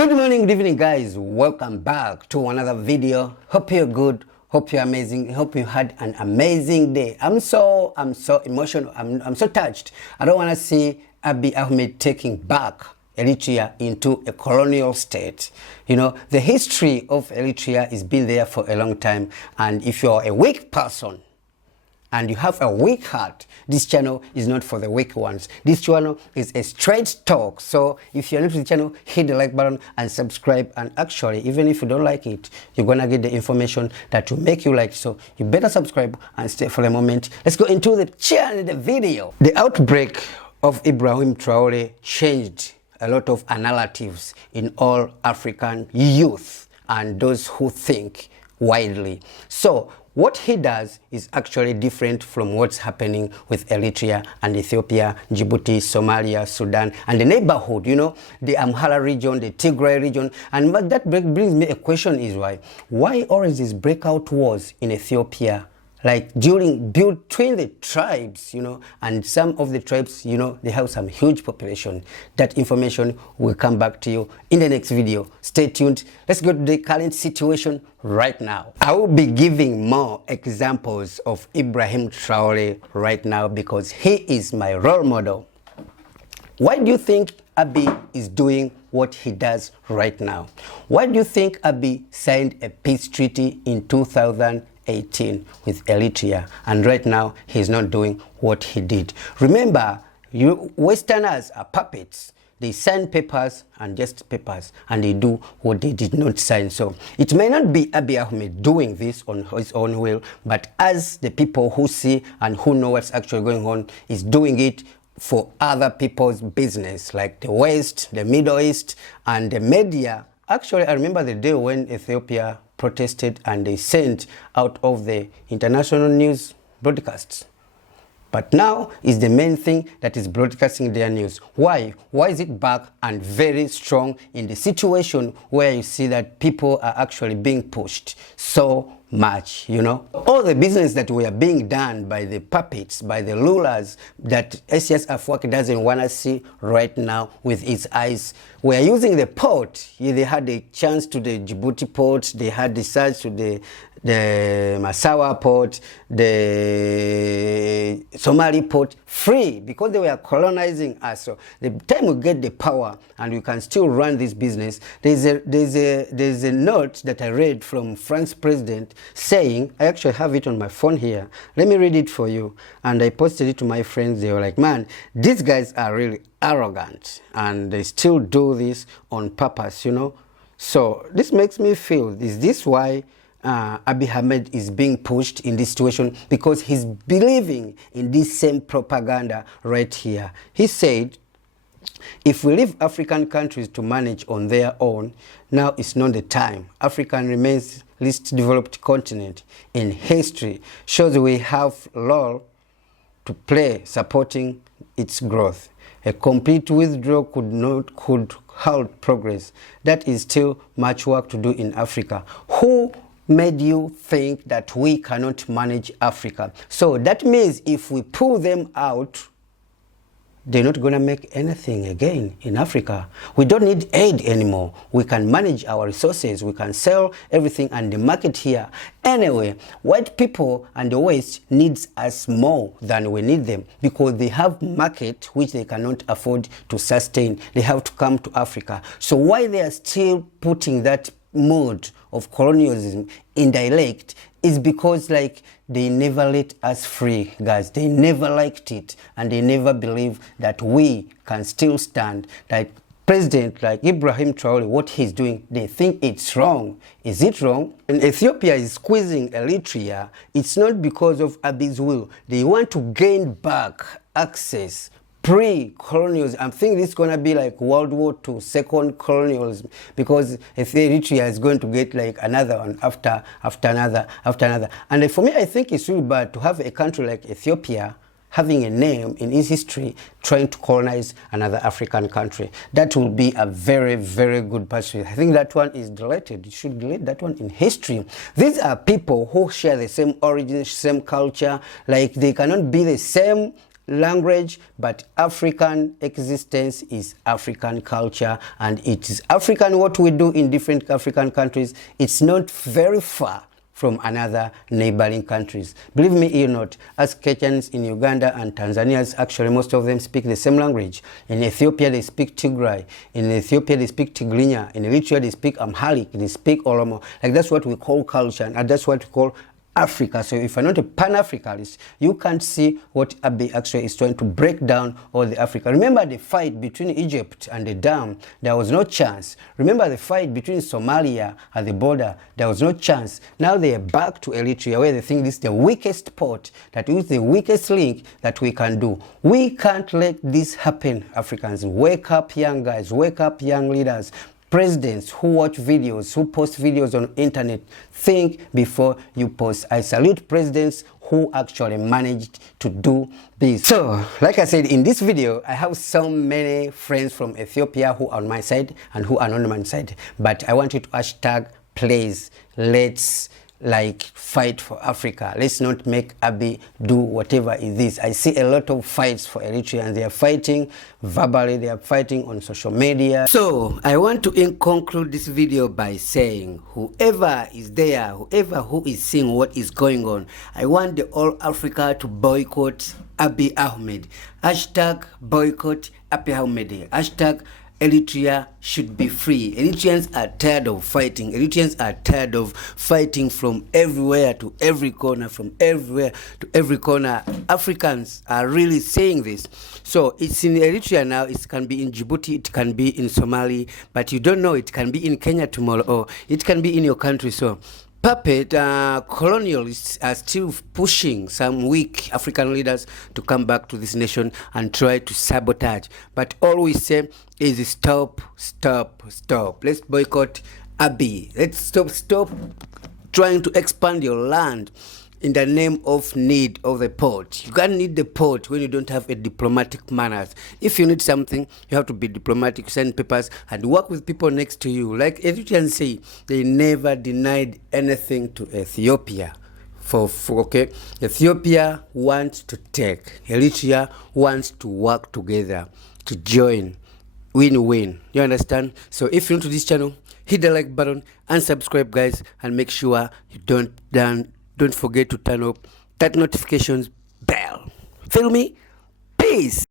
Good morning, good evening, guys. Welcome back to another video. Hope you're good. Hope you're amazing. Hope you had an amazing day. I'm so emotional. I'm so touched. I don't want to see Abiy Ahmed taking back Eritrea into a colonial state. You know, the history of Eritrea has been there for a long time. And if you're a weak person, and you have a weak heart, this channel is not for the weak ones. This channel is a straight talk. So if you're new to the channel, hit the like button and subscribe. And actually, even if you don't like it, you're gonna get the information that will make you like it. So you better subscribe and stay for a moment. Let's go into the video. The outbreak of Ibrahim Traore changed a lot of narratives in all African youth and those who think widely. So what he does is actually different from what's happening with Eritrea and Ethiopia, Djibouti, Somalia, Sudan, and the neighborhood, you know, the Amhara region, the Tigray region. And that brings me a question is why always these breakout wars in Ethiopia? Like between the tribes, you know, and some of the tribes, you know, they have some huge population. That information will come back to you in the next video. Stay tuned. Let's go to the current situation right now. I will be giving more examples of Ibrahim Traore right now because he is my role model. Why do you think Abiy is doing what he does right now? Why do you think Abiy signed a peace treaty in 2018 with Eritrea, and right now he's not doing what he did? Remember, you Westerners are puppets. They sign papers and just papers, and they do what they did not sign. So it may not be Abiy Ahmed doing this on his own will, but as the people who see and who know what's actually going on is doing it for other people's business, like the West, the Middle East, and the media. Actually, I remember the day when Ethiopia protested and they sent out of the international news broadcasts. But now is the main thing that is broadcasting their news. Why? Why is it back and very strong in the situation where you see that people are actually being pushed so much, you know? All the business that were being done by the puppets, by the rulers that SES Afwerki doesn't want to see right now with its eyes. We're using the port. They had a chance to the Djibouti port. They had the search to the Massawa port, the Somali port, free because they were colonizing us. So the time we get the power and we can still run this business, there's a note that I read from France's president saying, I actually have it on my phone here. Let me read it for you. And I posted it to my friends. They were like, man, these guys are really arrogant and they still do this on purpose, you know? So this makes me feel, is this why Abiy Ahmed is being pushed in this situation? Because he's believing in this same propaganda right here. He said, if we leave African countries to manage on their own, now is not the time. Africa remains least developed continent in history, shows we have a role to play supporting its growth. A complete withdrawal could halt progress. That is still much work to do in Africa. Who made you think that we cannot manage Africa? So that means if we pull them out, they're not going to make anything again in Africa. We don't need aid anymore. We can manage our resources. We can sell everything and the market here. Anyway, white people and the West needs us more than we need them because they have market which they cannot afford to sustain. They have to come to Africa. So why they are still putting that mode of colonialism in dialect is because like they never let us free, guys. They never liked it and they never believe that we can still stand. Like President like Ibrahim Traore, what he's doing, they think it's wrong. Is it wrong? And Ethiopia is squeezing Eritrea. It's not because of Abiy's will. They want to gain back access pre-colonialism. I'm thinking this is going to be like World War II, second colonialism, because Eritrea is going to get like another one after another. And for me, I think it's really bad to have a country like Ethiopia having a name in its history trying to colonize another African country. That will be a very, very good pursuit. I think that one is deleted. You should delete that one in history. These are people who share the same origins, same culture. Like they cannot be the same language, but African existence is African culture, and it is African what we do in different African countries. It's not very far from another neighboring countries. Believe me or not, as Kenyans in Uganda and Tanzania, actually most of them speak the same language. In Ethiopia they speak Tigray. In Ethiopia they speak Tigrinya. In Eritrea they speak Amharic. They speak Oromo. Like that's what we call culture, and that's what we call Africa. So if you're not a Pan-Africanist, you can't see what Abiy actually is trying to break down all the Africa. Remember the fight between Egypt and the dam, there was no chance. Remember the fight between Somalia at the border, there was no chance. Now they are back to Eritrea, where they think this is the weakest port, that is the weakest link that we can do. We can't let this happen, Africans. Wake up, young guys. Wake up, young leaders. Presidents who watch videos, who post videos on internet, think before you post. I salute presidents who actually managed to do this. So, like I said, in this video, I have so many friends from Ethiopia who are on my side and who are not on my side. But I want you to hashtag, please, let's fight for Africa. Let's not make Abiy do whatever it is. I see a lot of fights for Eritrea, and they are fighting verbally, they are fighting on social media. So I want to conclude this video by saying, whoever is there, whoever who is seeing what is going on, I want the all Africa to boycott Abiy Ahmed. Hashtag boycott Abiy Ahmed. Hashtag Eritrea should be free. Eritreans are tired of fighting. Eritreans are tired of fighting from everywhere to every corner, from everywhere to every corner. Africans are really saying this. So it's in Eritrea now, it can be in Djibouti, it can be in Somalia, but you don't know, it can be in Kenya tomorrow, or it can be in your country. So puppet colonialists are still pushing some weak African leaders to come back to this nation and try to sabotage. But all we say is stop, stop, stop. Let's boycott Abiy. Let's stop trying to expand your land in the name of need of the port. You can't need the port when you don't have a diplomatic manners. If you need something, you have to be diplomatic, send papers, and work with people next to you. Like Eritreans say, they never denied anything to Ethiopia. Okay, Ethiopia wants to take. Eritrea wants to work together, to join, win-win. You understand? So if you're new to this channel, hit the like button and subscribe, guys, and make sure you don't forget to turn up that notifications bell. Feel me? Peace.